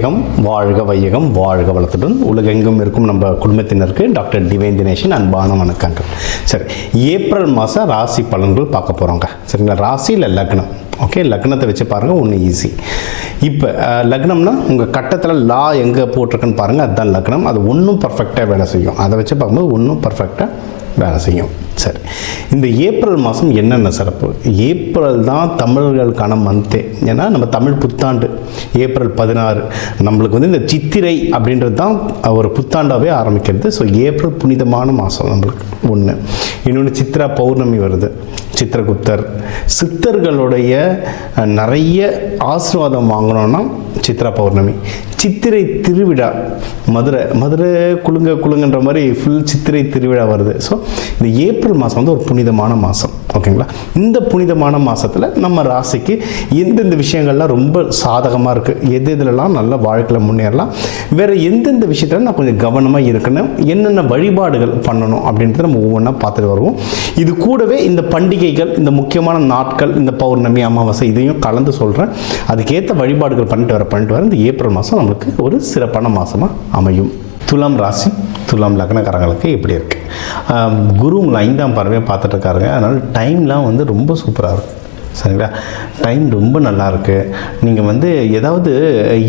வையகம் வாழ்க வையகம் வாழ்க வளத்துடன் உலகெங்கும் இருக்கும் நம்ம குடும்பத்தினருக்கு டாக்டர் டிவைன் தினேஷன் அன்பான வணக்கங்கள். சரி, ஏப்ரல் மாதம் ராசி பலன்கள் பார்க்க போகிறோங்க. சரிங்களா, ராசி இல்லை லக்னம். ஓகே, லக்னத்தை வச்சு பாருங்கள், ஒன்று ஈஸி. இப்போ லக்னம்னா உங்கள் கட்டத்தில் லா எங்கே போட்டிருக்குன்னு பாருங்கள், அதுதான் லக்னம். அது ஒன்றும் பர்ஃபெக்டாக வேலை செய்யும். அதை வச்சு பார்க்கும்போது ஒன்றும் பர்ஃபெக்டாக வேலை செய்யும். சரி, இந்த ஏப்ரல் மாதம் என்னென்ன சிறப்பு? ஏப்ரல் தான் தமிழர்களுக்கான மந்த்தே. ஏன்னா நம்ம தமிழ் புத்தாண்டு ஏப்ரல் 16. நம்மளுக்கு வந்து இந்த சித்திரை அப்படின்றது தான் ஒரு புத்தாண்டாகவே ஆரம்பிக்கிறது. ஸோ ஏப்ரல் புனிதமான மாதம் நம்மளுக்கு ஒன்று. இன்னொன்று சித்ரா பௌர்ணமி வருது, சித்திரகுப்தர். சித்தர்களுடைய நிறைய ஆசீர்வாதம் வாங்கணும்னா சித்ரா பௌர்ணமி. சித்திரை திருவிழா, மதுரை குலுங்கன்ற மாதிரி ஃபுல் சித்திரை திருவிழா வருது. ஸோ இந்த ஏப்ரல் மாதம் வந்து ஒரு புனிதமான மாதம். ஓகேங்களா, இந்த புனிதமான மாதத்தில் நம்ம ராசிக்கு எந்தெந்த விஷயங்கள்லாம் ரொம்ப சாதகமாக இருக்குது, எதுலலாம் நல்ல வாழ்க்கையில் முன்னேறலாம், வேறு எந்தெந்த விஷயத்தில் நான் கொஞ்சம் கவனமாக இருக்கணும், என்னென்ன வழிபாடுகள் பண்ணணும் அப்படின்றத நம்ம ஒவ்வொன்றா பார்த்துட்டு வருவோம். இது கூடவே இந்த பண்டிகைகள், இந்த முக்கியமான நாட்கள், இந்த பௌர்ணமி, அமாவாசை இதையும் கலந்து சொல்கிறேன். அதுக்கேற்ற வழிபாடுகள் பண்ணிட்டு வர இந்த ஏப்ரல் மாதம் நம்மளுக்கு ஒரு சிறப்பான மாதமாக அமையும். துலாம் ராசி, துலாம் லக்னக்காரங்களுக்கு எப்படி இருக்குது? குரு உங்களை 5ஆம் பார்வையாக பார்த்துட்டு இருக்காருங்க. அதனால் டைம்லாம் வந்து ரொம்ப சூப்பராக இருக்கும். சரிங்களா, டைம் ரொம்ப நல்லாயிருக்கு. நீங்கள் வந்து ஏதாவது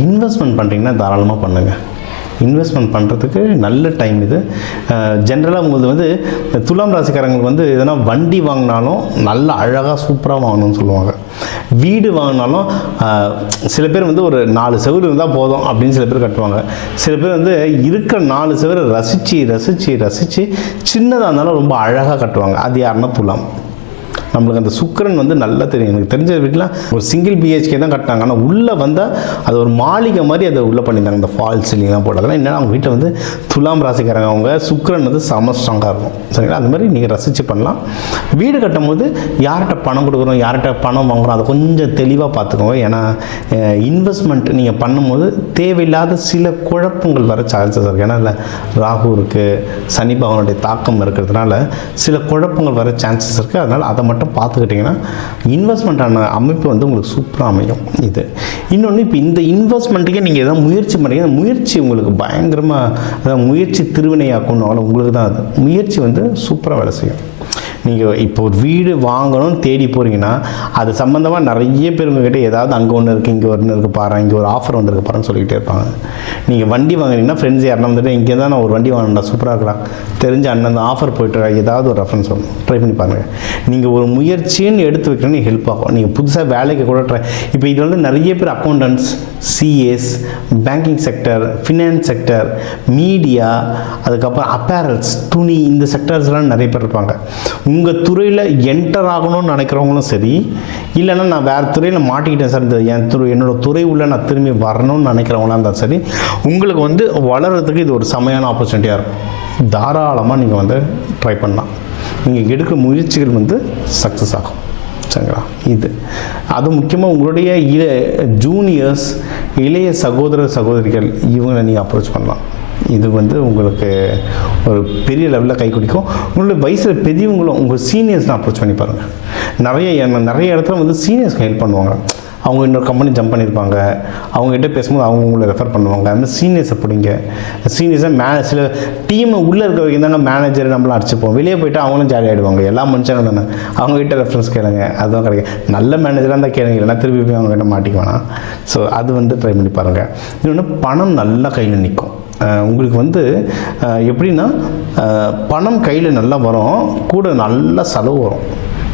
இன்வெஸ்ட்மெண்ட் பண்ணுறீங்கன்னா தாராளமாக பண்ணுங்கள். இன்வெஸ்ட்மெண்ட் பண்ணுறதுக்கு நல்ல டைம் இது. ஜென்ரலாக உங்களுக்கு வந்து துலாம் ராசிக்காரங்களுக்கு வந்து எதனா வண்டி வாங்கினாலும் நல்லா அழகாக சூப்பராக வாங்கணும்னு சொல்லுவாங்க. வீடு வாங்கினாலும் சில பேர் வந்து ஒரு 4 செவுரு இருந்தால் போதும் அப்படின்னு சில பேர் கட்டுவாங்க. சில பேர் வந்து இருக்கிற 4 செவரை ரசித்து சின்னதாக இருந்தாலும் ரொம்ப அழகாக கட்டுவாங்க. அது யாருன்னா துலாம். நம்மளுக்கு அந்த சுக்கிரன் வந்து நல்லா தெரியும். எனக்கு தெரிஞ்ச வீட்டில் ஒரு சிங்கிள் பிஹெச்கே தான் கட்டினாங்க. ஆனால் உள்ளே வந்தால் அது ஒரு மாளிகை மாதிரி அதை உள்ளே பண்ணியிருந்தாங்க. இந்த ஃபால் சீலிங்லாம் போட்டதெல்லாம் என்னென்னா அவங்க வீட்டில் வந்து துலாம் ராசிக்காரங்க, அவங்க சுக்கிரன் வந்து செம ஸ்ட்ராங்காக இருக்கும். சரிங்களா, அந்த மாதிரி நீங்கள் ரசித்து பண்ணலாம். வீடு கட்டும் போது யார்கிட்ட பணம் கொடுக்குறோம், யார்கிட்ட பணம் வாங்குகிறோம், அதை கொஞ்சம் தெளிவாக பார்த்துக்கோங்க. ஏன்னா இன்வெஸ்ட்மெண்ட் நீங்கள் பண்ணும்போது தேவையில்லாத சில குழப்பங்கள் வர சான்சஸ் இருக்குது. ஏன்னா இல்லை ராகு இருக்குது, சனி பகவானுடைய தாக்கம் இருக்கிறதுனால சில குழப்பங்கள் வர சான்சஸ் இருக்குது. அதனால் அதை மட்டும் பார்த்துக்கிட்டிங்கன்னா இன்வெஸ்ட்மெண்ட்டான அமைப்பு வந்து உங்களுக்கு சூப்பராக அமையும். இது இன்னொன்று, இப்போ இந்த இன்வெஸ்ட்மெண்ட்டுக்கே நீங்கள் எதாவது முயற்சி பண்ணுறீங்க, முயற்சி உங்களுக்கு பயங்கரமாக, அதாவது முயற்சி திருவினையாக்கணும், உங்களுக்கு தான் அது முயற்சி வந்து சூப்பராக வேலை செய்யும். நீங்கள் இப்போ ஒரு வீடு வாங்கணும்னு தேடி போகிறீங்கன்னா அது சம்மந்தமாக நிறைய பேர் உங்ககிட்ட ஏதாவது அங்கே ஒன்று இருக்குது, இங்கே ஒன்று இருக்குது பாரு, இங்கே ஒரு ஆஃபர் வந்துருக்கு பாருன்னு சொல்லிகிட்டே இருப்பாங்க. நீங்கள் வண்டி வாங்குறீங்கன்னா ஃப்ரெண்ட்ஸ் யாருன்னா வந்துட்டு இங்கே தான் நான் ஒரு வண்டி வாங்கினா சூப்பராக இருக்கலாம், தெரிஞ்ச அண்ணன் ஆஃபர் போய்ட்டு ஏதாவது ஒரு ரெஃபரன்ஸ் சொல்லணும், ட்ரை பண்ணி பாருங்கள். நீங்கள் ஒரு முயற்சின்னு எடுத்து வைக்கிறேன்னு ஹெல்ப் ஆகும். நீங்கள் புதுசாக வேலைக்கு கூட இப்போ இது வந்து நிறைய பேர் accountants, CAs, banking sector, finance sector, media, அதுக்கப்புறம் அப்பேரல்ஸ், துணி, இந்த செக்டர்ஸ்லாம் நிறைய பேர் இருப்பாங்க. உங்கள் துறையில் என்டர் ஆகணும்னு நினைக்கிறவங்களும் சரி, இல்லைன்னா நான் வேறு துறையில் மாட்டிக்கிட்டேன் சார், இந்த என்னோடய துறை உள்ள நான் திரும்பி வரணும்னு நினைக்கிறவங்களாம் இருந்தால் சரி, உங்களுக்கு வந்து வளர்கிறதுக்கு இது ஒரு செமையான ஆப்பர்ச்சுனிட்டியாக இருக்கும். தாராளமாக நீங்கள் வந்து ட்ரை பண்ணலாம். நீங்கள் எடுக்கிற முயற்சிகள் வந்து சக்ஸஸ் ஆகும். சரிங்களா, இது அது முக்கியமாக உங்களுடைய ஜூனியர்ஸ், இளைய சகோதரிகள் இவங்களை நீங்கள் அப்ரோச் பண்ணலாம். இது வந்து உங்களுக்கு ஒரு பெரிய லெவலில் கை குடிக்கும். உங்களுடைய வயசில் பெரியவங்களும் உங்கள் சீனியர்ஸ்லாம் அப்ரோச் பண்ணி பாருங்கள். நிறைய இடத்துல வந்து சீனியர்ஸ்க்கு ஹெல்ப் பண்ணுவாங்க. அவங்க இன்னொரு கம்பெனி ஜம்ப் பண்ணியிருப்பாங்க, அவங்ககிட்ட பேசும்போது அவங்க உங்களை ரெஃபர் பண்ணுவாங்க. அந்த சீனியர்ஸை பிடிங்க. சீனியர்ஸாக சில டீம் உள்ளே இருக்கிற வரைக்கும் தாங்க மேனேஜர் நம்மளாம் அடிச்சுப்போம். வெளியே போய்ட்டு அவங்களும் ஜாலி ஆகிடுவாங்க. எல்லா மனுஷனும் தானே, அவங்ககிட்ட ரெஃபரன்ஸ் கேளுங்க, அதுதான் கிடைக்கும். நல்ல மேனேஜராக இருந்தால் கேளுங்க, இல்லைனா திருப்பி போய் அவங்ககிட்ட மாட்டிக்குவானா. ஸோ அது வந்து ட்ரை பண்ணி பாருங்கள். இன்னொன்று, பணம் நல்லா கையில் நிற்கும். உங்களுக்கு வந்து எப்படின்னா பணம் கையில் நல்லா வரும், கூட நல்ல செலவு வரும்.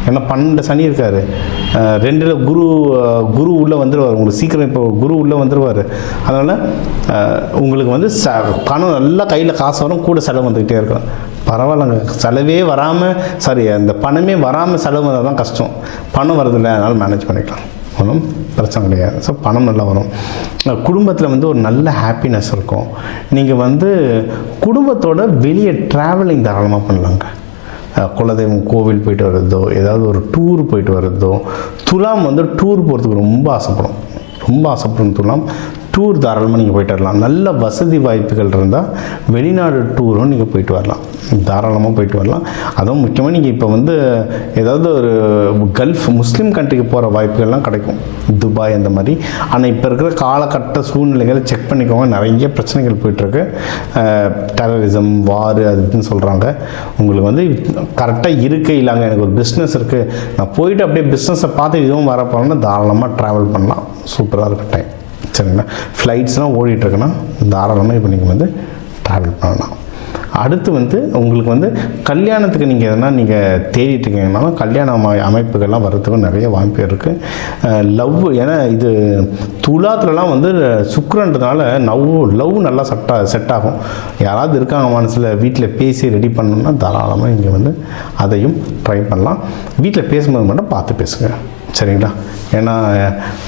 ஏன்னா 12 சனி இருக்கார், 2 குரு உள்ளே வந்துடுவார். உங்களுக்கு சீக்கிரம் இப்போ குரு உள்ளே வந்துடுவார். அதனால் உங்களுக்கு வந்து பணம் நல்லா கையில் காசு வரும், கூட செலவு வந்துக்கிட்டே இருக்கும். பரவாயில்லைங்க, செலவே வராமல் அந்த பணமே வராமல் செலவு வந்தால் தான் கஷ்டம். பணம் வரதில்லை, அதனால் மேனேஜ் பண்ணிக்கலாம், ஒன்றும் பிரச்சனை கிடையாது. ஸோ பணம் நல்லா வரும். குடும்பத்தில் வந்து ஒரு நல்ல ஹாப்பினஸ் இருக்கும். நீங்கள் வந்து குடும்பத்தோட வெளியே ட்ராவலிங் தாராளமாக பண்ணலாங்க. குலதெய்வம் கோவில் போயிட்டு வர்றதோ, ஏதாவது ஒரு டூர் போயிட்டு வர்றதோ. துலாம் வந்து டூர் போகிறதுக்கு ரொம்ப ஆசைப்படும் துலாம். டூர் தாராளமாக நீங்கள் போயிட்டு வரலாம். நல்ல வசதி வாய்ப்புகள் இருந்தால் வெளிநாடு டூரும் நீங்கள் போயிட்டு வரலாம், தாராளமாக போயிட்டு வரலாம். அதுவும் முக்கியமாக நீங்கள் இப்போ வந்து ஏதாவது ஒரு கல்ஃப் முஸ்லீம் கண்ட்ரிக்கு போகிற வாய்ப்புகள்லாம் கிடைக்கும், துபாய் அந்த மாதிரி. ஆனால் இப்போ இருக்கிற காலகட்ட சூழ்நிலைகளை செக் பண்ணிக்கோங்க, நிறைய பிரச்சனைகள் போயிட்டுருக்கு. டெரரிசம், வார் அதுன்னு சொல்கிறாங்க. உங்களுக்கு வந்து கரெக்டாக இருக்கையிலாங்க, எனக்கு ஒரு பிஸ்னஸ் இருக்குது, நான் போயிட்டு அப்படியே பிஸ்னஸை பார்த்து இதுவும் வர போகிறோன்னா தாராளமாக ட்ராவல் பண்ணலாம், சூப்பராக இருக்க டைம். சரிங்களா? ஃப்ளைட்ஸ்லாம் ஓடிட்டுருக்குன்னா தாராளமாக இப்போ நீங்கள் வந்து ட்ராவல் பண்ணலாம். அடுத்து வந்து உங்களுக்கு வந்து கல்யாணத்துக்கு நீங்கள் எதனா நீங்கள் தேடிட்டு இருக்கீங்கன்னாலும் கல்யாண அமைப்புகள்லாம் வர்றதுக்கும் நிறைய வாய்ப்பு இருக்குது. லவ், ஏன்னா இது துலாத்துலலாம் வந்து சுக்கிரன்றதுனால லவ் நல்லா செட் ஆகும். யாராவது இருக்காங்க மனசில், வீட்டில் பேசி ரெடி பண்ணணும்னா தாராளமாக இங்கே வந்து அதையும் ட்ரை பண்ணலாம். வீட்டில் பேசும்போது மட்டும் பார்த்து பேசுங்க, சரிங்களா? ஏன்னா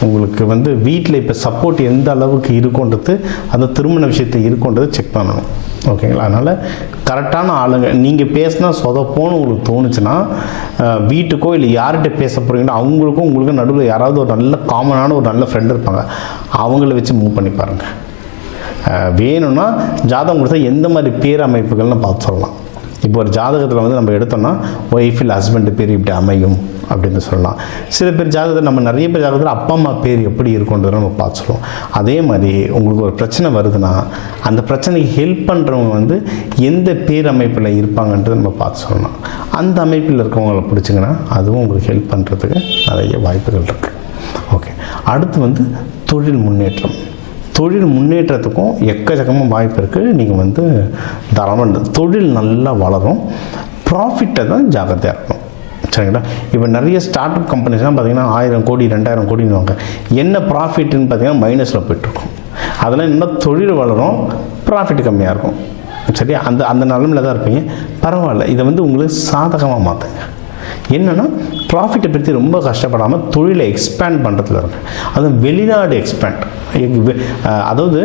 உங்களுக்கு வந்து வீட்டில் இப்போ சப்போர்ட் எந்த அளவுக்கு இருக்குன்றது, அந்த திருமண விஷயத்தை இருக்குன்றது செக் பண்ணணும், ஓகேங்களா? அதனால் கரெக்டான ஆளுங்க நீங்கள் பேசினா சொதப்போன்னு உங்களுக்கு தோணுச்சுன்னா வீட்டுக்கோ இல்லை யார்கிட்ட பேச போகிறீங்களோ அவங்களுக்கும் உங்களுக்கும் நடுவில் யாராவது ஒரு நல்ல காமனான ஒரு நல்ல ஃப்ரெண்ட் இருப்பாங்க, அவங்கள வச்சு மூவ் பண்ணி பாருங்கள். வேணும்னா ஜாதகம் கொடுத்தா எந்த மாதிரி பேர் அமைப்புகள்னு பார்த்து சொல்லலாம். இப்போ ஒரு ஜாதகத்தில் வந்து நம்ம எடுத்தோம்னா ஒய்ஃப் இல்லை ஹஸ்பண்ட் பேர் இப்படி அமையும் அப்படின்னு சொல்லலாம். சில பேர் ஜாதகத்தில், நம்ம நிறைய பேர் ஜாதகத்தில் அப்பா அம்மா பேர் எப்படி இருக்குன்றதை நம்ம பார்த்து சொல்லுவோம். அதே மாதிரி உங்களுக்கு ஒரு பிரச்சனை வருதுன்னா அந்த பிரச்சனைக்கு ஹெல்ப் பண்ணுறவங்க வந்து எந்த பேர் அமைப்பில் இருப்பாங்கன்றதை நம்ம பார்த்து சொல்லலாம். அந்த அமைப்பில் இருக்கவங்களை பிடிச்சிங்கன்னா அதுவும் உங்களுக்கு ஹெல்ப் பண்ணுறதுக்கு நிறைய வாய்ப்புகள் இருக்குது. ஓகே, அடுத்து வந்து தொழில் முன்னேற்றம். தொழில் முன்னேற்றத்துக்கும் எக்கச்சக்கமாக வாய்ப்பு இருக்குது. நீங்கள் வந்து தாராளமாக தொழில் நல்லா வளரும், ப்ராஃபிட்டை தான் ஜாக்கிரதையாக இருக்கணும், சரிங்களா? இப்போ நிறைய ஸ்டார்ட் அப் கம்பெனிஸ்லாம் பார்த்தீங்கன்னா 1000 கோடி 2000 கோடின்னுவாங்க. என்ன ப்ராஃபிட்டுன்னு பார்த்தீங்கன்னா மைனஸில் போய்ட்டுருக்கும். அதெல்லாம் என்ன, தொழில் வளரும், ப்ராஃபிட் கம்மியாக இருக்கும், சரி? அந்த நிலமையில் தான் இருப்பீங்க. பரவாயில்ல, இதை வந்து உங்களுக்கு சாதகமாக மாற்றுங்க. என்னென்னா ப்ராஃபிட்டை பற்றி ரொம்ப கஷ்டப்படாமல் தொழிலை எக்ஸ்பேண்ட் பண்ணுறதுல இருக்கு. அதுவும் வெளிநாடு எக்ஸ்பேண்ட், அதாவது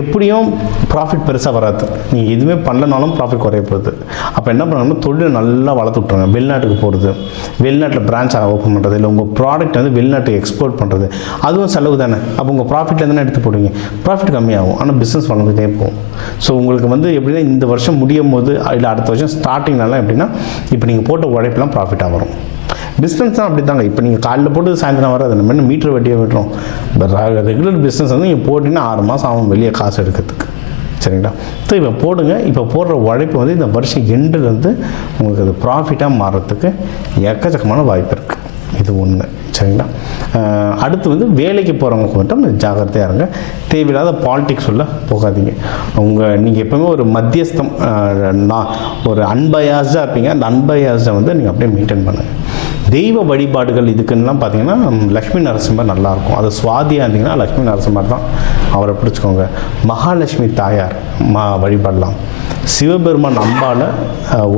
எப்படியும் ப்ராஃபிட் பெருசாக வராது, நீங்கள் எதுவுமே பண்ணலனாலும் ப்ராஃபிட் குறைய போகுது. அப்போ என்ன பண்ணணும்னா தொழிலை நல்லா வளர்த்து விட்ருங்க. வெளிநாட்டுக்கு போகிறது, வெளிநாட்டில் பிரான்ச் ஓப்பன் பண்ணுறது, இல்லை உங்கள் ப்ராடக்ட் வந்து வெளிநாட்டுக்கு எக்ஸ்போர்ட் பண்ணுறது, அதுவும் செலவு தானே. அப்போ உங்கள் ப்ராஃபிட்டில் தானே எடுத்து போடுவீங்க, ப்ராஃபிட் கம்மியாகும், ஆனால் பிஸ்னஸ் வளர்ந்துட்டே போகும். ஸோ உங்களுக்கு வந்து எப்படின்னா இந்த வருஷம் முடியும் போது இல்லை அடுத்த வருஷம் ஸ்டார்டிங்னாலாம் எப்படின்னா இப்போ நீங்கள் போட்ட உழைப்பெல்லாம் ப்ராஃபிட்டாக வரும். பிஸ்னஸ் தான் அப்படி தாங்க. இப்போ நீங்கள் காலையில் போட்டு சாயந்தரம் வராது, நம்ம என்ன மீட்டர் வட்டியாக விட்டுறோம். ரெகுலர் பிஸ்னஸ் வந்து நீங்கள் போட்டிங்கன்னா 6 மாதம் ஆகும் வெளியே காசு எடுக்கிறதுக்கு, சரிங்களா? ஸோ இப்போ போடுங்க. இப்போ போடுற உழைப்பு வந்து இந்த வருஷம் எண்டுலேருந்து உங்களுக்கு அது ப்ராஃபிட்டாக மாறுறதுக்கு எக்கச்சக்கமான வாய்ப்பு இருக்குது. இது ஒன்று, சரிங்களா? அடுத்து வந்து வேலைக்கு போகிறவங்களுக்கு மட்டும் ஜாக்கிரதையாக இருங்க. தேவையில்லாத பாலிடிக்ஸ் உள்ள போகாதீங்க. நீங்கள் எப்போவுமே ஒரு மத்தியஸ்தம், ஒரு அன்பயாஸ்டாக இருப்பீங்க. அந்த அன்பயாஸ்டை வந்து நீங்கள் அப்படியே மெயின்டைன் பண்ணுங்கள். தெய்வ வழிபாடுகள் இதுக்குன்னெலாம் பார்த்தீங்கன்னா லக்ஷ்மி நரசிம்மர் நல்லாயிருக்கும். அது சுவாதியாக இருந்தீங்கன்னா லக்ஷ்மி நரசிம்மர் தான், அவரை பிடிச்சிக்கோங்க. மகாலட்சுமி தாயார் வழிபடலாம். சிவபெருமான் அம்பாவை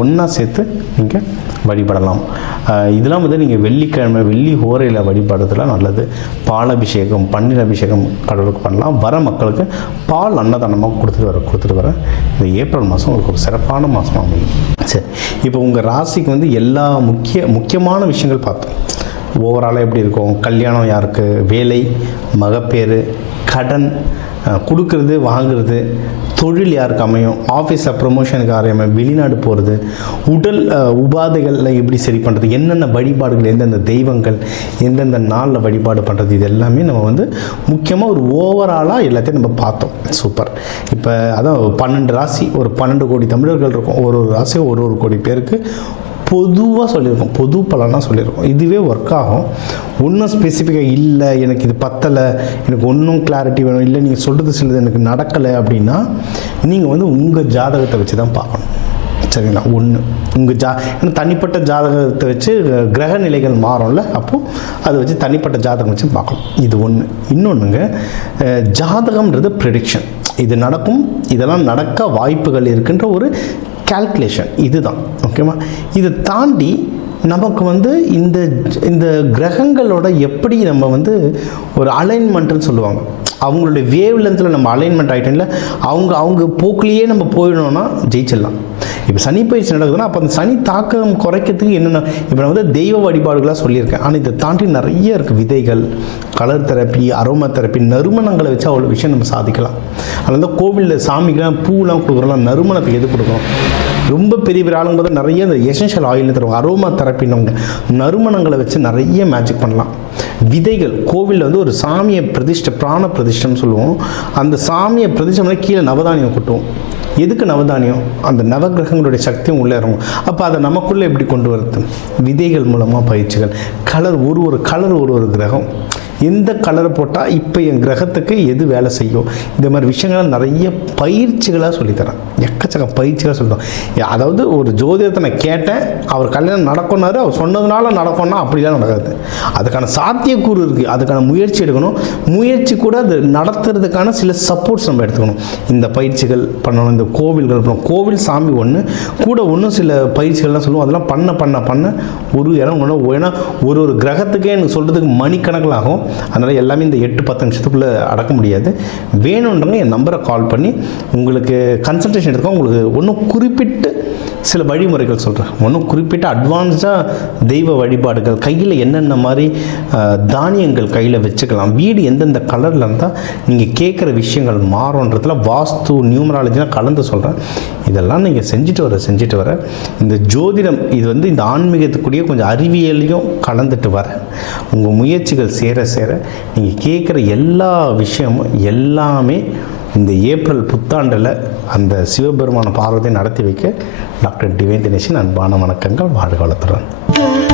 ஒன்றா சேர்த்து நீங்கள் வழிபடலாம். இதெல்லாம் வந்து நீங்கள் வெள்ளிக்கிழமை வெள்ளி ஹோரையில் வழிபடுறதுல நல்லது. பாலாபிஷேகம், பன்னீர் அபிஷேகம் கடவுளுக்கு பண்ணலாம். வர மக்களுக்கு பால் அன்னதானமாக கொடுத்துட்டு வர இந்த ஏப்ரல் மாதம் உங்களுக்கு ஒரு சிறப்பான மாதமாக அமையும். சரி, இப்போ உங்கள் ராசிக்கு வந்து எல்லா முக்கியமான விஷயங்கள் பார்த்தோம். ஓவராலாக எப்படி இருக்கும், கல்யாணம் யாருக்கு, வேலை, மகப்பேறு, கடன், கொடுக்கறது வாங்குறது, தொழில் யாருக்கு அமையும், ஆஃபீஸில் ப்ரொமோஷனுக்கு அமையும், வெளிநாடு போகிறது, உடல் உபாதைகளில் எப்படி சரி பண்ணுறது, என்னென்ன வழிபாடுகள், எந்தெந்த தெய்வங்கள் எந்தெந்த நாளில் வழிபாடு பண்ணுறது, இது எல்லாமே நம்ம வந்து முக்கியமாக ஒரு ஓவராலாக எல்லாத்தையும் நம்ம பார்த்தோம். சூப்பர். இப்போ அதான் 12 ராசி, ஒரு 12 கோடி தமிழர்கள் இருக்கும். ஒரு ராசி ஒரு கோடி பேருக்கு பொதுவாக சொல்லியிருக்கோம், பொது பலனாக சொல்லியிருக்கோம். இதுவே ஒர்க் ஆகும். ஒன்றும் ஸ்பெசிஃபிக்காக இல்லை, எனக்கு இது பத்தலை, எனக்கு ஒன்றும் கிளாரிட்டி வேணும், இல்லை நீங்கள் சொல்கிறது சிலது எனக்கு நடக்கலை அப்படின்னா நீங்கள் வந்து உங்கள் ஜாதகத்தை வச்சு தான் பார்க்கணும், சரிங்களா? ஒன்று உங்கள் ஏன்னா தனிப்பட்ட ஜாதகத்தை வச்சு கிரக நிலைகள் மாறும்ல, அப்போது அதை வச்சு தனிப்பட்ட ஜாதகம் வச்சு பார்க்கணும். இது ஒன்று. இன்னொன்றுங்க, ஜாதகம்ன்றது ப்ரெடிக்ஷன். இது நடக்கும், இதெல்லாம் நடக்க வாய்ப்புகள் இருக்குன்ற ஒரு கால்குலேஷன், இதுதான், ஓகேவா? இதை தாண்டி நமக்கு வந்து இந்த கிரகங்களோட எப்படி நம்ம வந்து ஒரு அலைன்மெண்ட்டுன்னு சொல்லுவாங்க, அவங்களுடைய வேவ் லென்த்தில் நம்ம அலைன்மெண்ட் ஆகிட்டோம்ல, அவங்க போக்குலேயே நம்ம போயிடணும்னா ஜெயிச்சிடலாம். இப்போ சனி பயிற்சி நடக்குதுன்னா அப்போ அந்த சனி தாக்கம் குறைக்கிறதுக்கு என்னென்ன, இப்போ நான் வந்து தெய்வ வழிபாடுகளாக சொல்லியிருக்கேன். ஆனால் இதை தாண்டி நிறைய இருக்குது. விதைகள், கலர் தெரப்பி, அரோமா தெரப்பி, நறுமணங்களை வச்சு அவ்வளோ விஷயம் நம்ம சாதிக்கலாம். அதனால தான் கோவிலில் சாமிக்கெலாம் பூலாம் கொடுக்குறோம், நறுமணத்துக்கு எது கொடுக்குறோம். ரொம்ப பெரிய பெரிய ஆளுங்க பார்த்தா நிறைய இந்த எசென்ஷியல் ஆயில்னு தருவாங்க, அரோமா தெரப்பின்னு நறுமணங்களை வச்சு நிறைய மேஜிக் பண்ணலாம். விதைகள் கோவிலில் வந்து ஒரு சாமியை பிராண பிரதிஷ்டம்னு சொல்லுவோம். அந்த சாமியை பிரதிஷ்டம் கீழே நவதானியம் கொட்டுவோம். எதுக்கு நவதானியம்? அந்த நவகிரகங்களுடைய சக்தியும் உள்ளே இறங்கும். அப்போ அதை நமக்குள்ளே எப்படி கொண்டு வருது? விதைகள் மூலமாக பயிற்சிகள். கலர், ஒரு கலர் ஒரு கிரகம், எந்த கலரை போட்டால் இப்போ என் கிரகத்துக்கு எது வேலை செய்யும், இந்த மாதிரி விஷயங்களை நிறைய பயிற்சிகளாக சொல்லித்தரேன். எக்கச்சக்க பயிற்சிகளாக சொல்லிட்டோம். அதாவது ஒரு ஜோதிடத்தை நான் கேட்டேன், அவர் கல்யாணம் நடக்கும்னாரு, அவர் சொன்னதுனால நடக்கும்னா அப்படிலாம் நடக்காது. அதுக்கான சாத்தியக்கூறு இருக்குது, அதுக்கான முயற்சி எடுக்கணும். முயற்சி கூட அது நடத்துறதுக்கான சில சப்போர்ட்ஸ் நம்ம எடுத்துக்கணும். இந்த பயிற்சிகள் பண்ணணும், இந்த கோவில்கள் பண்ணணும். கோவில் சாமி ஒன்று கூட ஒன்றும் சில பயிற்சிகள்லாம் சொல்லுவோம். அதெல்லாம் பண்ண ஒரு இடம் ஒன்று, ஏன்னா ஒரு கிரகத்துக்கே எனக்கு சொல்கிறதுக்கு மணிக்கணக்கில் ஆகும். அதனால் எல்லாமே இந்த 8-10 நிமிஷத்துக்குள்ளே அடக்க முடியாது. வேணுன்றவங்க என் நம்பரை கால் பண்ணி உங்களுக்கு கன்சல்டேஷன் எடுத்துக்கோங்க. உங்களுக்கு ஒன்றும் குறிப்பிட்டு சில வழிமுறைகள் சொல்கிறேன். ஒன்றும் குறிப்பிட்ட அட்வான்ஸ்டாக தெய்வ வழிபாடுகள், கையில் என்னென்ன மாதிரி தானியங்கள் கையில் வச்சுக்கலாம், வீடு எந்தெந்த கலரில் இருந்தால் நீங்கள் கேட்குற விஷயங்கள் மாறுன்றதுல வாஸ்து, நியூமராலஜிலாம் கலந்து சொல்கிறேன். இதெல்லாம் நீங்கள் செஞ்சுட்டு வர இந்த ஜோதிடம் இது வந்து இந்த ஆன்மீகத்துக்குரிய கொஞ்சம் அறிவியலையும் கலந்துட்டு வர உங்கள் முயற்சிகள் சேர நீங்கள் கேட்குற எல்லா விஷயமும் எல்லாமே இந்த ஏப்ரல் புத்தாண்டில் அந்த சிவபெருமான பார்வதியை நடத்தி வைக்க டாக்டர் டிவைன் தினேஷன் அன்பான வணக்கங்கள். வாழ்க வளத்துடன்.